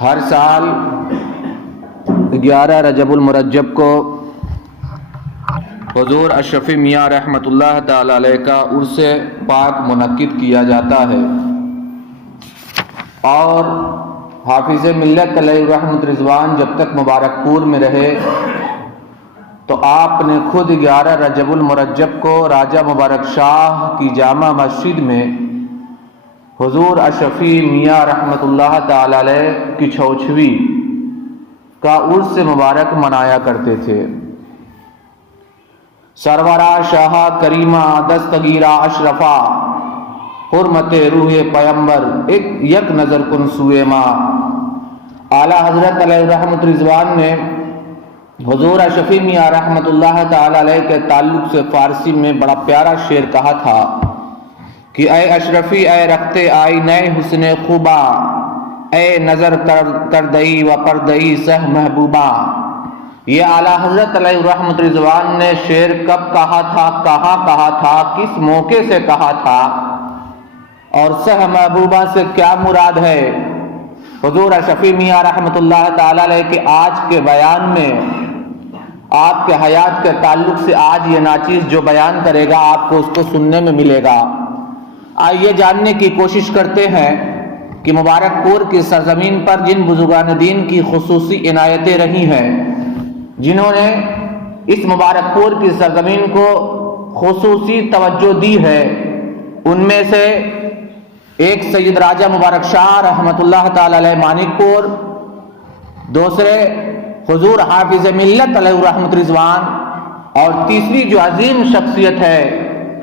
ہر سال 11 رجب المرجب کو حضور اشرفی میاں رحمۃ اللہ تعالی علیہ کا عرس پاک منعقد کیا جاتا ہے، اور حافظ ملت علیہ رحمت رضوان جب تک مبارک پور میں رہے تو آپ نے خود 11 رجب المرجب کو راجہ مبارک شاہ کی جامع مسجد میں حضور اشرفی میاں رحمۃ اللہ تعالی علیہ کی چھوچھویں کا عرس مبارک منایا کرتے تھے۔ سرورہ شاہ کریمہ دستگیرہ اشرفا حرمت روح پیمبر یک نظر کن سوئے ماں۔ اعلیٰ حضرت علیہ رحمت رضوان نے حضور اشرفی میاں رحمۃ اللہ تعالی علیہ کے تعلق سے فارسی میں بڑا پیارا شعر کہا تھا کہ اے اشرفی اے رکھتے آئینہ حسن خوبا، اے نظر کردئی و پردئی سہ محبوبہ۔ یہ اعلیٰ حضرت علیہ رحمت رضوان نے شعر کب کہا تھا، کہاں کہا تھا، کس موقع سے کہا تھا، اور سہ محبوبہ سے کیا مراد ہے؟ حضور اشرفی میاں رحمت اللہ تعالی علیہ کے آج کے بیان میں آپ کے حیات کے تعلق سے آج یہ ناچیز جو بیان کرے گا آپ کو اس کو سننے میں ملے گا۔ آئیے جاننے کی کوشش کرتے ہیں کہ مبارک پور کی سرزمین پر جن بزرگان دین کی خصوصی عنایتیں رہی ہیں، جنہوں نے اس مبارک پور کی سرزمین کو خصوصی توجہ دی ہے، ان میں سے ایک سید راجہ مبارک شاہ رحمۃ اللہ تعالی علیہ مانک پور، دوسرے حضور حافظ ملت علیہ رحمت رضوان، اور تیسری جو عظیم شخصیت ہے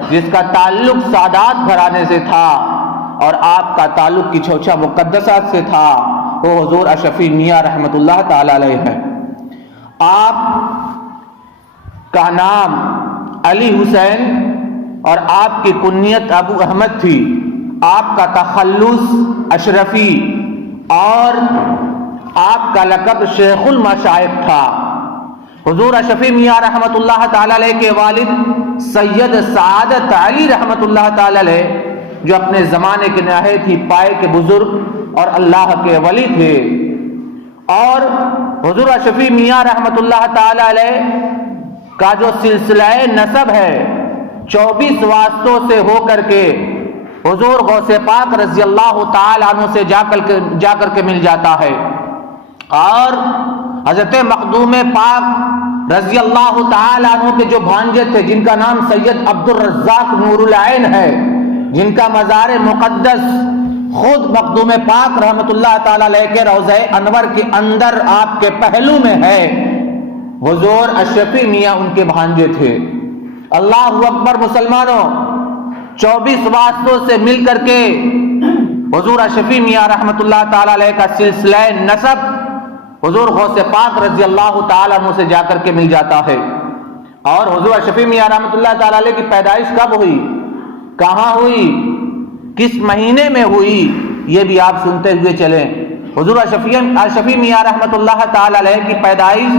جس کا تعلق سادات گھرانے سے تھا اور آپ کا تعلق کی چھوچا مقدسات سے تھا، وہ حضور اشرفی میاں رحمت اللہ تعالی علیہ ہے۔ آپ کا نام علی حسین اور آپ کی کنیت ابو احمد تھی، آپ کا تخلص اشرفی اور آپ کا لقب شیخ المشائخ تھا۔ حضور اشرفی میاں رحمت اللہ تعالی علیہ کے والد سید سعادت علی رحمت اللہ تعالی علیہ، جو اپنے زمانے کے نہایت ہی پائے کے بزرگ اور اللہ کے ولی تھے، اور حضور اشرفی میاں رحمت اللہ تعالی علیہ کا جو سلسلہ نسب ہے 24 واسطوں سے ہو کر کے حضور غوث پاک رضی اللہ تعالی عنہ سے جا کر کے مل جاتا ہے، اور حضرت مخدوم پاک رضی اللہ تعالی عنہ کے جو بھانجے تھے جن کا نام سید عبد الرزاق نور العین ہے، جن کا مزار مقدس خود مخدوم پاک رحمت اللہ تعالی علیہ کے روضہ انور کے اندر آپ کے پہلو میں ہے، حضور اشرفی میاں ان کے بھانجے تھے۔ اللہ اکبر مسلمانوں، 24 واسطوں سے مل کر کے حضور اشرفی میاں رحمت اللہ تعالی علیہ کا سلسلہ نسب حضور غوث پاک رضی اللہ تعالی عنہ سے جا کر کے مل جاتا ہے۔ اور حضور اشرفی میاں رحمت اللہ تعالی علیہ کی پیدائش کب ہوئی، کہاں ہوئی، کس مہینے میں ہوئی، یہ بھی آپ سنتے ہوئے چلیں۔ حضور اشرفی میاں رحمت اللہ تعالی علیہ کی پیدائش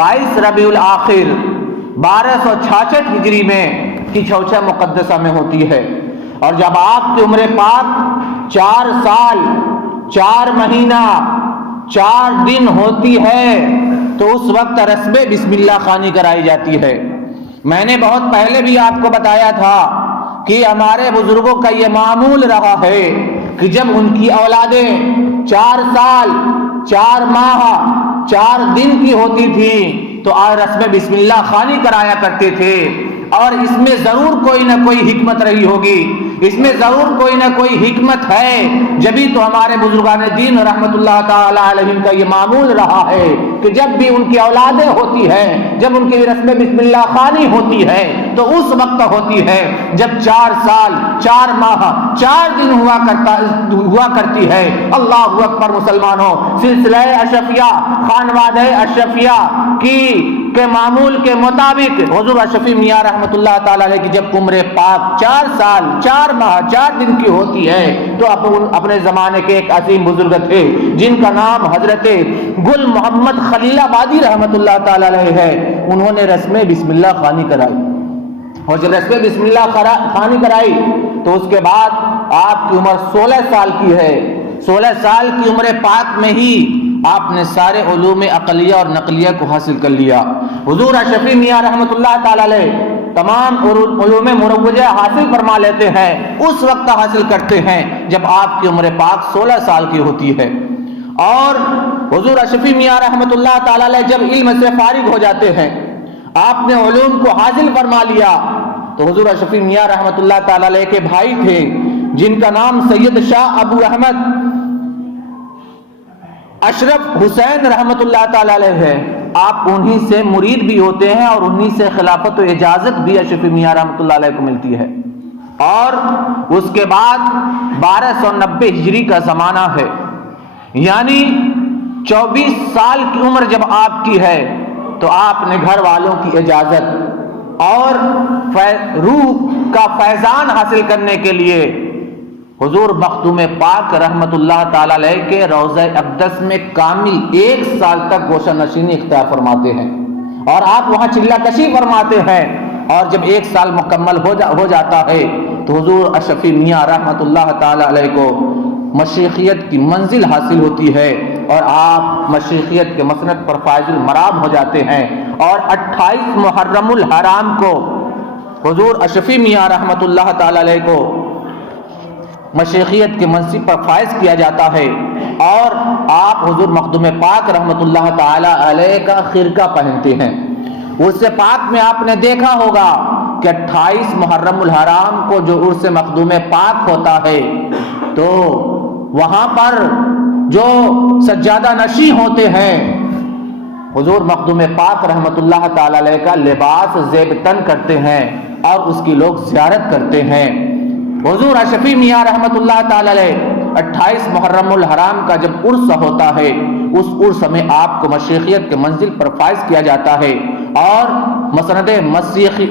22 ربیع الاخر 1266 ہجری میں کی چھوچا مقدسہ میں ہوتی ہے، اور جب آپ کی عمر پاک 4 سال 4 مہینہ 4 دن ہوتی ہے تو اس وقت رسم بسم اللہ خوانی کرائی جاتی ہے۔ میں نے بہت پہلے بھی آپ کو بتایا تھا کہ ہمارے بزرگوں کا یہ معمول رہا ہے کہ جب ان کی اولادیں 4 سال 4 ماہ 4 دن کی ہوتی تھی تو رسم بسم اللہ خوانی کرایا کرتے تھے، اور اس میں ضرور کوئی نہ کوئی حکمت رہی ہوگی، اس میں ضرور کوئی نہ کوئی حکمت ہے، جبھی تو ہمارے بزرگان دین رحمت اللہ تعالی علیہ کا یہ معمول رہا ہے کہ جب بھی ان کی اولادیں ہوتی ہیں، جب ان کی رسم بسم اللہ خوانی ہوتی ہے تو اس وقت ہوتی ہے جب 4 سال 4 ماہ 4 دن ہوا کرتی ہے۔ اللہ اکبر مسلمانوں، سلسلہ اشرفیہ خانوادہ اشرفیہ کے معمول کے مطابق حضور اشرفی میاں رحمت اللہ تعالی علیہ کی جب عمر پاک 4 سال 4 ماہ 4 دن کی ہوتی ہے تو اپنے زمانے کے ایک عظیم بزرگ تھے جن کا نام حضرت گل محمد خلیل آبادی رحمت اللہ تعالی علیہ ہے، انہوں نے رسم بسم اللہ خوانی کرائی، اور جب رسم بسم اللہ خوانی کرائی تو اس کے بعد آپ کی عمر 16 سال کی ہے، 16 سال کی عمر پاک میں ہی آپ نے سارے علوم عقلیہ اور نقلیہ کو حاصل کر لیا۔ حضور اشرفی میاں رحمۃ اللہ تعالی علیہ تمام علوم مروجہ حاصل فرما لیتے ہیں، اس وقت حاصل کرتے ہیں جب آپ کی عمر پاک 16 سال کی ہوتی ہے۔ اور حضور اشرفی میاں رحمۃ اللہ تعالی علیہ جب علم سے فارغ ہو جاتے ہیں، آپ نے علوم کو حاصل فرما لیا، تو حضور اشرفی میاں رحمۃ اللہ تعالی علیہ کے بھائی تھے جن کا نام سید شاہ ابو احمد اشرف حسین رحمۃ اللہ تعالی علیہ ہے۔ آپ انہی سے مرید بھی ہوتے ہیں اور انہی سے خلافت و اجازت بھی اشرفی میاں رحمۃ اللہ علیہ کو ملتی ہے۔ اور اس کے بعد 1290 ہجری کا زمانہ ہے، یعنی 24 سال کی عمر جب آپ کی ہے تو آپ نے گھر والوں کی اجازت اور روح کا فیضان حاصل کرنے کے لیے حضور مخدوم پاک رحمت اللہ تعالی علیہ کے روضہ اقدس میں کامل 1 سال تک گوشہ نشینی اختیار فرماتے ہیں، اور آپ وہاں چلہ کشی فرماتے ہیں۔ اور جب 1 سال مکمل ہو جاتا ہے تو حضور اشرفی میاں رحمت اللہ تعالی علیہ کو مشیخیت کی منزل حاصل ہوتی ہے، اور آپ مشیخیت کے مسند پر فائز المرام ہو جاتے ہیں۔ اور 28 محرم الحرام کو حضور اشرفی میاں رحمت اللہ تعالی علیہ کو مشیخیت کے منصب پر فائز کیا جاتا ہے، اور آپ حضور مخدوم پاک رحمت اللہ تعالی علیہ کا خرقہ پہنتے ہیں۔ عرس پاک میں آپ نے دیکھا ہوگا کہ 28 محرم الحرام کو جو عرس مخدوم پاک ہوتا ہے تو وہاں پر جو سجادہ نشیں ہوتے ہیں حضور مخدوم پاک رحمت اللہ تعالی علیہ کا لباس زیب تن کرتے ہیں اور اس کی لوگ زیارت کرتے ہیں۔ حضور اشرفی میاں رحمت اللہ تعالی علیہ 28 محرم الحرام کا جب عرس ہوتا ہے، اس عرس میں آپ کو مشیخیت کے منزل پر فائز کیا جاتا ہے اور مسند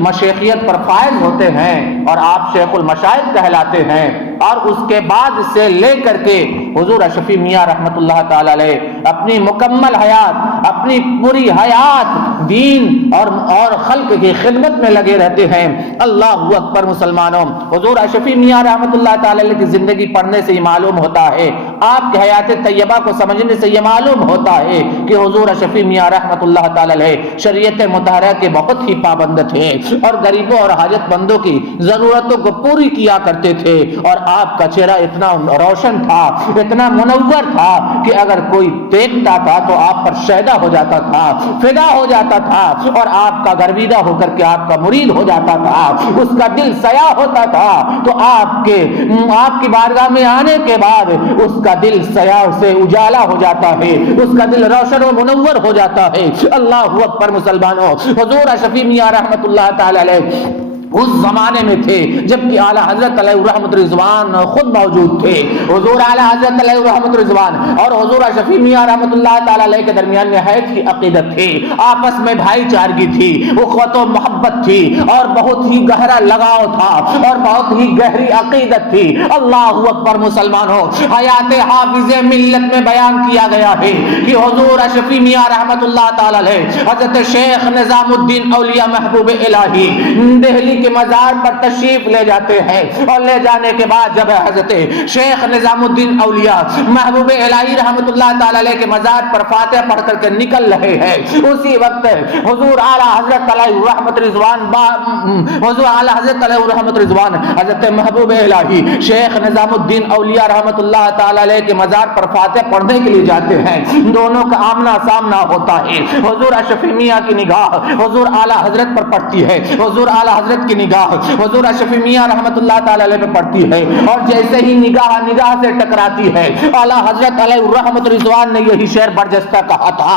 مشیخیت پر فائز ہوتے ہیں، اور آپ شیخ المشائخ کہلاتے ہیں۔ اور اس کے بعد سے لے کر کے حضور اشرفی میاں رحمت اللہ تعالی علیہ اپنی مکمل حیات، اپنی پوری حیات دین اور خلق کی خدمت میں لگے رہتے ہیں۔ اللہ اکبر مسلمانوں، حضور اشرفی میاں رحمت اللہ تعالی علیہ کی زندگی پڑھنے سے یہ معلوم ہوتا ہے، آپ کے حیات طیبہ کو سمجھنے سے یہ معلوم ہوتا ہے کہ حضور اشرفی میاں رحمت اللہ تعالی علیہ شریعت مطہرہ کے بہت ہی پابند تھے اور غریبوں اور حاجت مندوں کی ضرورتوں کو پوری کیا کرتے تھے، اور آپ کا چہرہ اتنا روشن تھا، اتنا منور تھا کہ اگر کوئی دیکھتا تھا تو آپ پر شیدا ہو جاتا تھا، فدا ہو جاتا تھا، اور آپ کا گرویدہ ہو کر کے آپ کا مرید ہو جاتا تھا، اس کا دل سیاہ ہوتا تھا، تو آپ کی بارگاہ میں آنے کے بعد اس کا دل سیاہ سے اجالا ہو جاتا ہے، اس کا دل روشن و منور ہو جاتا ہے۔ اللہ اکبر مسلمانوں، حضور اشرفی میاں رحمت اللہ تعالی علیہ اس زمانے میں تھے جبکہ اعلیٰ حضرت علیہ رحمت رضوان خود موجود تھے۔ حضور اعلیٰ حضرت علیہ رحمت رضوان اور حضور اشرفی میاں رحمت اللہ تعالی علیہ کے درمیان نہایت کی عقیدت تھی، آپس میں بھائی چارگی تھی، اخوت و محبت تھی، اور بہت ہی گہرا لگاؤ تھا اور بہت ہی گہری عقیدت تھی۔ اللہ اکبر مسلمانوں، حیات حافظ ملت میں بیان کیا گیا ہے کہ حضور اشرفی میاں رحمت اللہ تعالی علیہ حضرت شیخ نظام الدین اولیاء محبوب الہی دہلی کے مزار پر تشریف لے جاتے ہیں، اور لے جانے کے بعد جب حضرت شیخ نظام الدین اولیاء محبوب الہی رحمت اللہ تعالی علیہ کے مزار پر فاتحہ پڑھ کر کے نکل رہے ہیں، اسی وقت حضور اعلیٰ حضرت علیہ رحمت رضوان حضور اعلیٰ حضرت علیہ رحمت رضوان حضرت محبوب الہی شیخ نظام الدین اولیاء رحمت اللہ تعالی علیہ کے مزار پر فاتحہ پڑھنے کے لیے جاتے ہیں۔ دونوں کا آمنا سامنا ہوتا ہے، حضور اشرفی میاں کی نگاہ حضور اعلیٰ حضرت پر پڑتی ہے، حضور اعلیٰ حضرت کی نگاہ حضور اشرفی میاں رحمت اللہ تعالی علیہ پہ پڑتی ہے، اور جیسے ہی نگاہ سے ٹکراتی ہے، اعلیٰ حضرت علیہ رحمت رضوان نے یہی شعر برجستہ کہا تھا،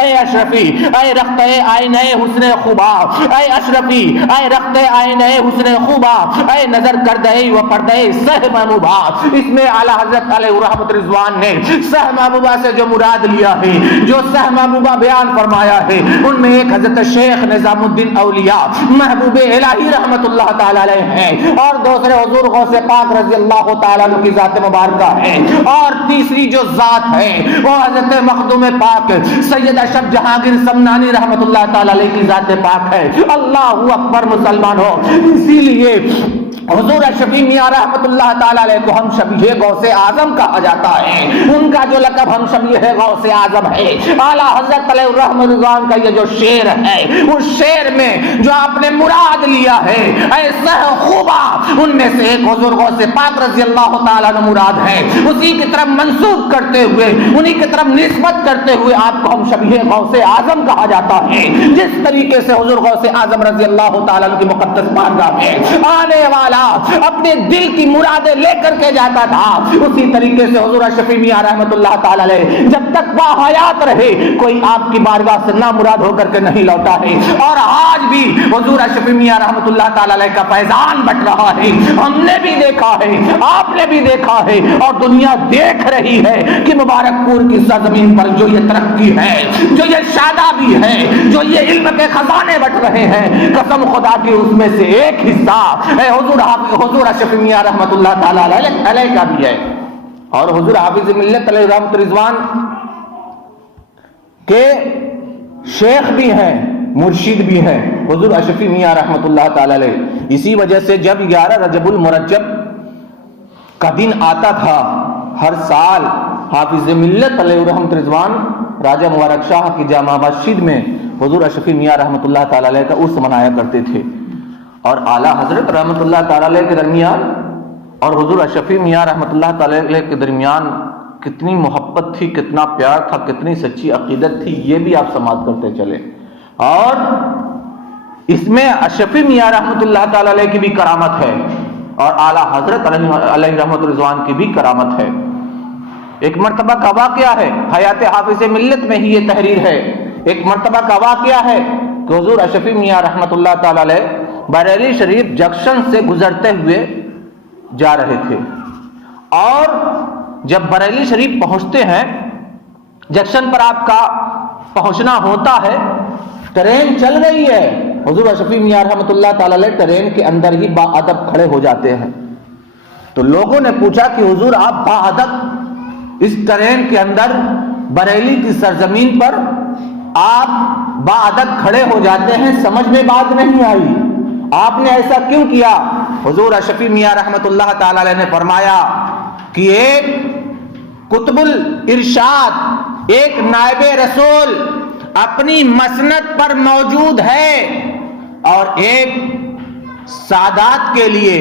اے اشرفی اے رخت آئینہ حسن خوبا، اے اشرفی اے رخت آئینہ حسن خوبا، اے نظر کردہ و پردہ سہ محبوبہ۔ اس میں اعلیٰ حضرت علیہ رحمت رضوان نے سہ محبوبہ سے جو مراد لیا ہے، جو سہ محبوبہ بیان فرمایا ہے، ان میں ایک حضرت شیخ نظام الدین اولیاء محبوب الہی رحمت اللہ تعالی علیہ ہے، اور دوسرے حضور غوث پاک رضی اللہ تعالی عنہ کی ذات مبارکہ ہے، اور تیسری جو ذات ہے وہ حضرت مخدوم پاک سید اشرف جہانگیر سمنانی رحمت اللہ تعالی علیہ کی ذات پاک ہے۔ اللہ اکبر مسلمانوں، اسی لیے حضور اشرفی میاں رحمۃ اللہ تعالی علیہ کو ہم شبیہ غوث اعظم کہا جاتا ہے، ان کا جو لقب ہم شبیہ غوث اعظم ہے۔ اعلیٰ حضرت علیہ الرحمۃ رضوان کا یہ جو شعر ہے، اس شعر میں جو آپ نے مراد لیا ہے ایسا خوبا، ان میں سے ایک حضور غوث پاک رضی اللہ تعالیٰ عنہ مراد ہے، اسی کی طرف منسوب کرتے ہوئے، انہی کی طرف نسبت کرتے ہوئے آپ کو ہم شبیہ غوث اعظم کہا جاتا ہے۔ جس طریقے سے حضور غوث اعظم رضی اللہ تعالیٰ عنہ کی مقدس بارگاہ میں آنے والا اپنے دل کی مرادیں لے کر کے جاتا تھا، اسی طریقے سے حضور اشرفی میاں رحمۃ اللہ تعالی علیہ جب تک باحیات رہے کوئی آپ کی بارگاہ سے نامراد ہو کر کے نہیں لوٹا ہے، اور آج بھی حضور اشرفی میاں رحمۃ اللہ تعالی علیہ کا فیضان بٹ رہا ہے۔ ہم نے بھی دیکھا ہے، آپ نے بھی دیکھا ہے، اور دنیا دیکھ رہی ہے کہ مبارک پور کی سرزمین پر جو یہ ترقی ہے، جو یہ شادابی ہے، جو یہ علم کے خزانے بٹ رہے ہیں، قسم خدا کی اس میں سے ایک حصہ حضور اشرفی میاں رحمۃ اللہ تعالی علیہ کا بھی ہے، اور حضور حافظ ملت علیہ رحمۃ رضوان کے شیخ بھی ہیں، مرشد بھی ہیں حضور اشرفی میاں رحمۃ اللہ تعالی علیہ۔ اسی وجہ سے جب 11 رجب المرجب کا دن آتا تھا، ہر سال حافظ ملت علیہ رحمۃ رضوان راجہ مبارک شاہ کی جامع مسجد میں حضور اشرفی میاں رحمۃ اللہ تعالی علیہ کا عرس منایا کرتے تھے، اور اعلیٰ حضرت رحمۃ اللہ تعالی علیہ کے درمیان اور حضور اشرفی میاں رحمۃ اللہ تعالی علیہ کے درمیان کتنی محبت تھی، کتنا پیار تھا، کتنی سچی عقیدت تھی، یہ بھی آپ سماعت کرتے چلے۔ اور اس میں اشرفی میاں رحمۃ اللہ تعالی علیہ کی بھی کرامت ہے، اور اعلیٰ حضرت علیہ رحمۃ رضوان کی بھی کرامت ہے۔ ایک مرتبہ کا واقعہ ہے، حیات حافظ ملت میں ہی یہ تحریر ہے، ایک مرتبہ کا واقعہ ہے کہ حضور اشرفی میاں رحمۃ اللہ تعالی علیہ بریلی شریف جنکشن سے گزرتے ہوئے جا رہے تھے، اور جب بریلی شریف پہنچتے ہیں، جنکشن پر آپ کا پہنچنا ہوتا ہے، ٹرین چل رہی ہے، حضور اشرفی میاں رحمۃ اللہ تعالی علیہ ٹرین کے اندر ہی باادب کھڑے ہو جاتے ہیں۔ تو لوگوں نے پوچھا کہ حضور آپ باادب اس ٹرین کے اندر بریلی کی سرزمین پر آپ باادب کھڑے ہو جاتے ہیں، سمجھ میں بات نہیں آئی، آپ نے ایسا کیوں کیا؟ حضور اشرفی میاں رحمۃ اللہ تعالی علیہ نے فرمایا کہ ایک قطب الارشاد، ایک نائب رسول اپنی مسند پر موجود ہے، اور ایک سادات کے لیے،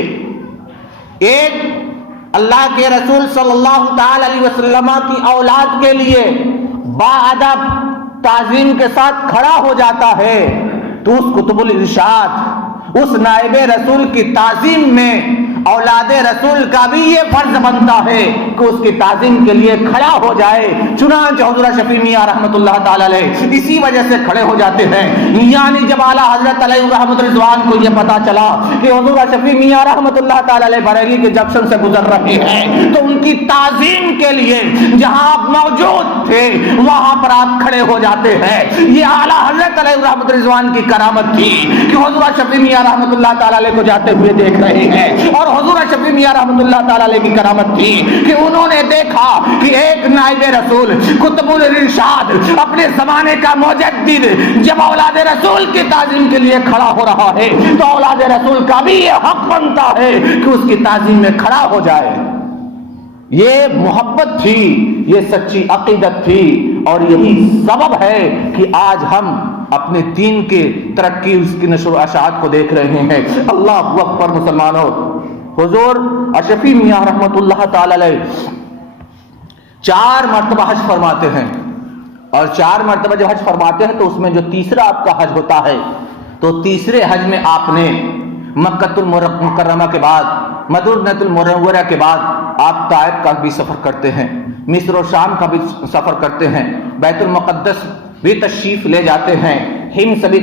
ایک اللہ کے رسول صلی اللہ تعالی علیہ وسلم کی اولاد کے لیے باادب تعظیم کے ساتھ کھڑا ہو جاتا ہے، تو اس قطب الارشاد، اس نائب رسول کی تعظیم میں اولاد رسول کا بھی یہ فرض بنتا ہے کہ اس کی تعظیم کے لیے کھڑا ہو جائے۔ چنانچہ حضور اشرفی میاں رحمۃ اللہ تعالی علیہ اسی وجہ سے کھڑے ہو جاتے ہیں، یعنی جب اعلیٰ حضرت علیہ رحمۃ رضوان کو یہ پتا چلا کہ حضور اشرفی میاں رحمۃ اللہ تعالی علیہ بریلی کے جنکشن سے گزر رہے ہیں، تو ان کی تعظیم کے لیے جہاں آپ موجود تھے وہاں پر آپ کھڑے ہو جاتے ہیں۔ یہ اعلیٰ حضرت علیہ رحمۃ رضوان کی کرامت تھی کہ حضور اشرفی میاں رحمۃ اللہ تعالی علیہ کو جاتے ہوئے دیکھ رہے ہیں، اور حضور اشرفی میاں رحمۃ اللہ تعالی علیہ کی کرامت تھی کہ انہوں نے دیکھا کہ ایک نائب رسول قطب الارشاد، اپنے زمانے کا مجدد، جب اولاد رسول کی تعظیم کے لیے کھڑا ہو رہا ہے تو اولاد رسول کا بھی یہ حق بنتا ہے کہ اس کی تعظیم میں کھڑا ہو جائے۔ یہ محبت تھی، یہ سچی عقیدت تھی، اور یہی سبب ہے کہ آج ہم اپنے دین کے ترقی، اس کی نشر و اشاعت کو دیکھ رہے ہیں۔ اللہ اکبر مسلمانوں، حضور اشرفی میاں رحمۃ اللہ تعالی علیہ 4 مرتبہ حج فرماتے ہیں، اور 4 مرتبہ جب حج فرماتے ہیں تو اس میں جو تیسرا آپ کا حج ہوتا ہے، تو تیسرے حج میں آپ نے مکہ المکرمہ کے بعد، مدینہ المنورہ کے بعد آپ طائف کا بھی سفر کرتے ہیں، مصر و شام کا بھی سفر کرتے ہیں، بیت المقدس بھی تشریف لے جاتے ہیں، ہمس بھی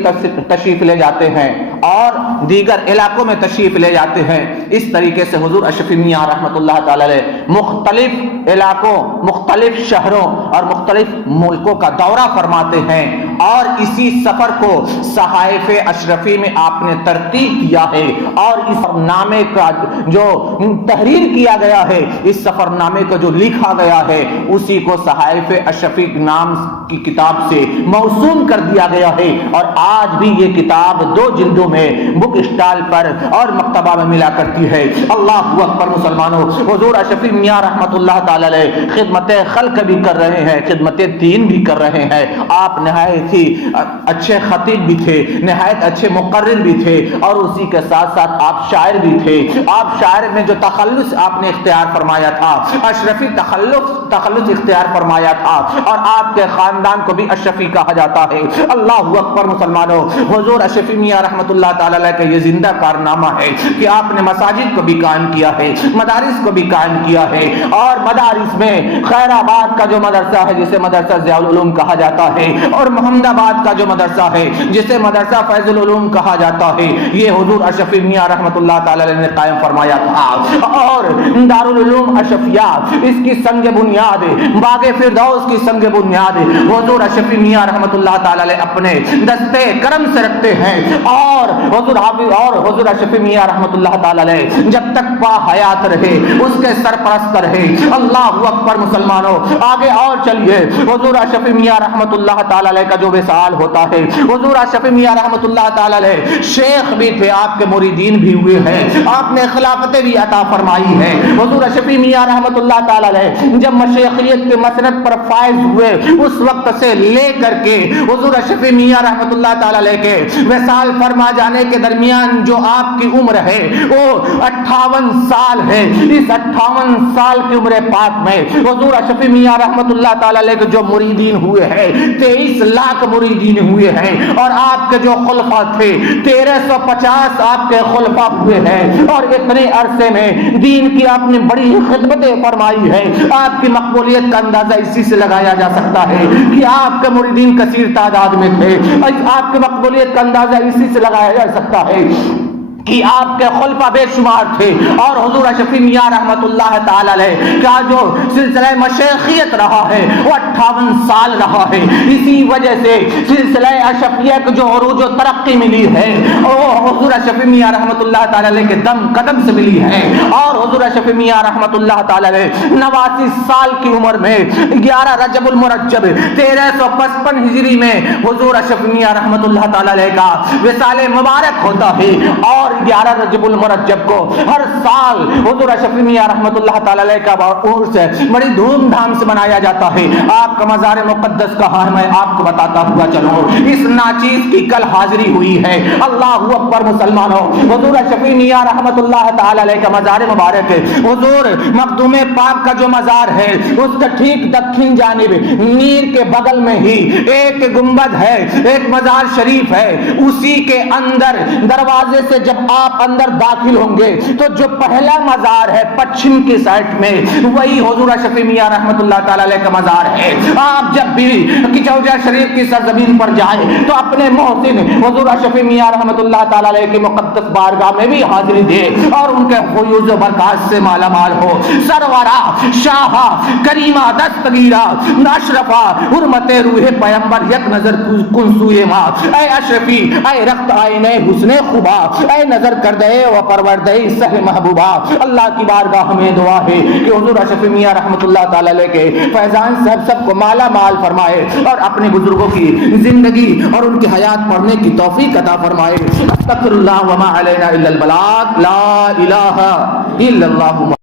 تشریف لے جاتے ہیں، اور دیگر علاقوں میں تشریف لے جاتے ہیں۔ اس طریقے سے حضور اشرفی میاں رحمۃ اللہ تعالی علیہ مختلف علاقوں، مختلف شہروں اور مختلف ملکوں کا دورہ فرماتے ہیں، اور اسی سفر کو صحائف اشرفی میں آپ نے ترتیب کیا ہے، اور اس سفر نامے کا جو تحریر کیا گیا ہے، اس سفر نامے کا جو لکھا گیا ہے، اسی کو صحائف اشرفی نام کی کتاب سے موسوم کر دیا گیا ہے، اور آج بھی یہ کتاب 2 جلدوں میں، بک اسٹال پر اور مکتبہ میں ملا کرتی ہے۔ اللہ اکبر مسلمانوں، حضور اشرفی میاں رحمت اللہ تعالی علیہ خدمت خلق بھی کر رہے ہیں، خدمت دین بھی کر رہے ہیں۔ آپ نہایت ہی اچھے خطیب بھی تھے، نہایت اچھے مقرر بھی تھے، اور اسی کے ساتھ ساتھ آپ شاعر بھی تھے۔ آپ شاعر میں جو تخلص آپ نے اختیار فرمایا تھا، اشرفی تخلص اختیار فرمایا تھا، اور آپ کے خاندان کو بھی اشرفی کہا جاتا ہے۔ اللہ اکبر مسلمانوں، حضور اشرفی میاں رحمت اللہ تعالی علیہ کا یہ زندہ کارنامہ ہے کہ آپ نے مساجد کو بھی قائم کیا ہے، مدارس کو بھی قائم کیا ہے، اور مدارس میں خیر آباد کا جو مدرسہ ہے جسے مدرسہ ضیاء العلوم کہا جاتا ہے، اور محمد آباد کا جو مدرسہ ہے جسے مدرسہ فیض العلوم کہا جاتا ہے، یہ حضور اشرفی میاں رحمت اللہ تعالی علیہ نے قائم فرمایا تھا۔ اور دارالعلوم اشرفیہ، اس کی سنگ بنیاد باغ فردوس کی سنگ بنیاد حضور اشرفی میاں رحمت اللہ تعالی علیہ اپنے دستے کرم سے رکھتے ہیں، اور حضور اشرفی میاں رحمت اللہ تعالی علیہ جب تک پا حیات رہے اس کے سرپرست رہے۔ اللہ اکبر مسلمانوں، آگے اور چلیے، حضور اشرفی میاں رحمت اللہ تعالی علیہ کا جو وصال ہوتا ہے، حضور اشرفی میاں رحمت اللہ تعالی علیہ شیخ بھی تھے، آپ کے مریدین بھی ہوئے ہیں، آپ نے خلافتیں بھی عطا فرمائی ہے۔ حضور اشرفی میاں رحمت اللہ تعالی علیہ جب مشیخیت کے مسند پر فائز ہوئے، اس وقت سے لے کر کے حضور اشرفی میاں رحمت اللہ تعالی علیہ کے وصال فرما جانے کے درمیان جو آپ کی عمر ہے وہ 58 سال ہے۔ اس 58 سال کی عمر پاک میں حضور اشرفی میاں رحمت اللہ تعالی علیہ کے جو مریدین ہوئے ہیں 23 لاکھ مریدین ہوئے ہیں، اور آپ کے جو خلفاء تھے 1350 آپ کے خلفاء ہوئے ہیں، اور اتنے عرصے میں دین کی آپ نے بڑی خدمتیں فرمائی ہے۔ آپ کی مقبولیت کا اندازہ اسی سے لگایا جا سکتا ہے کہ آپ کے مریدین کثیر تعداد میں تھے، آپ کی مقبولیت کا اندازہ اسی سے لگایا جا سکتا ہے کہ آپ کے خلفاء بے شمار تھے، اور حضور اشرفی میاں رحمت اللہ تعالی علیہ کا جو سلسلہ مشیخیت رہا ہے وہ 58 سال رہا ہے۔ اسی وجہ سے سلسلہ اشرفیہ کو جو عروج و ترقی ملی ہے وہ حضور اشرفی میاں رحمت اللہ تعالی علیہ کے دم قدم سے ملی ہے۔ اور حضور اشرفی میاں رحمت اللہ تعالی علیہ 89 سال کی عمر میں 11 رجب المرجب 1355 ہجری میں حضور اشرفی میاں رحمت اللہ تعالی علیہ کا وصال مبارک ہوتا ہے، اور 11 رجب المرجب کو ہر سال حضور اشرفی میاں رحمت اللہ تعالی علیہ کا عرس بڑی دھوم دھام سے منایا جاتا ہے۔ آپ کا مزار مقدس کہاں ہے میں آپ کو بتاتا ہوا چلوں، اس ناچیز کی کل حاضری ہوئی ہے۔ اللہ اکبر مسلمانوں، حضور اشرفی میاں رحمت اللہ تعالی علیہ کا مزار مبارک ہے، حضور مخدوم پاک کا جو مزار ہے اس کے ٹھیک دکھن جانب نیر کے بغل میں ہی ایک گنبد ہے، ایک مزار شریف ہے، اسی کے اندر دروازے سے جب آپ اندر داخل ہوں گے تو جو پہلا مزار ہے پچھم کی سائٹ میں وہی حضور اشرفی میاں رحمت اللہ تعالی علیہ کا مزار ہے۔ آپ جب بھی کچوجا شریف کی سرزمین پر جائیں تو اپنے محسن حضور اشرفی میاں رحمت اللہ تعالی علیہ کی مقدس بارگاہ میں بھی حاضری دے اور ان کے فیوز و برکات سے مالا مال ہو۔ سرورا شاہا کریمہ دستگیرہ اشرفا حرمت روح پیمبر یک نظر کن سوئے ماں، اے اشرفی اے رخت آئینے حسن خوبا، اے نظر کر دے و پروردے سہ محبوبہ۔ اللہ کی بارگاہ میں دعا ہے کہ حضور اشرفی میاں رحمت اللہ تعالی علیہ کے فیضان سے سب کو مالا مال فرمائے، اور اپنے بزرگوں کی زندگی اور ان کی حیات پڑھنے کی توفیق عطا فرمائے۔ استغفر اللہ وما علینا الا البلاغ، لا الہ الا اللہ۔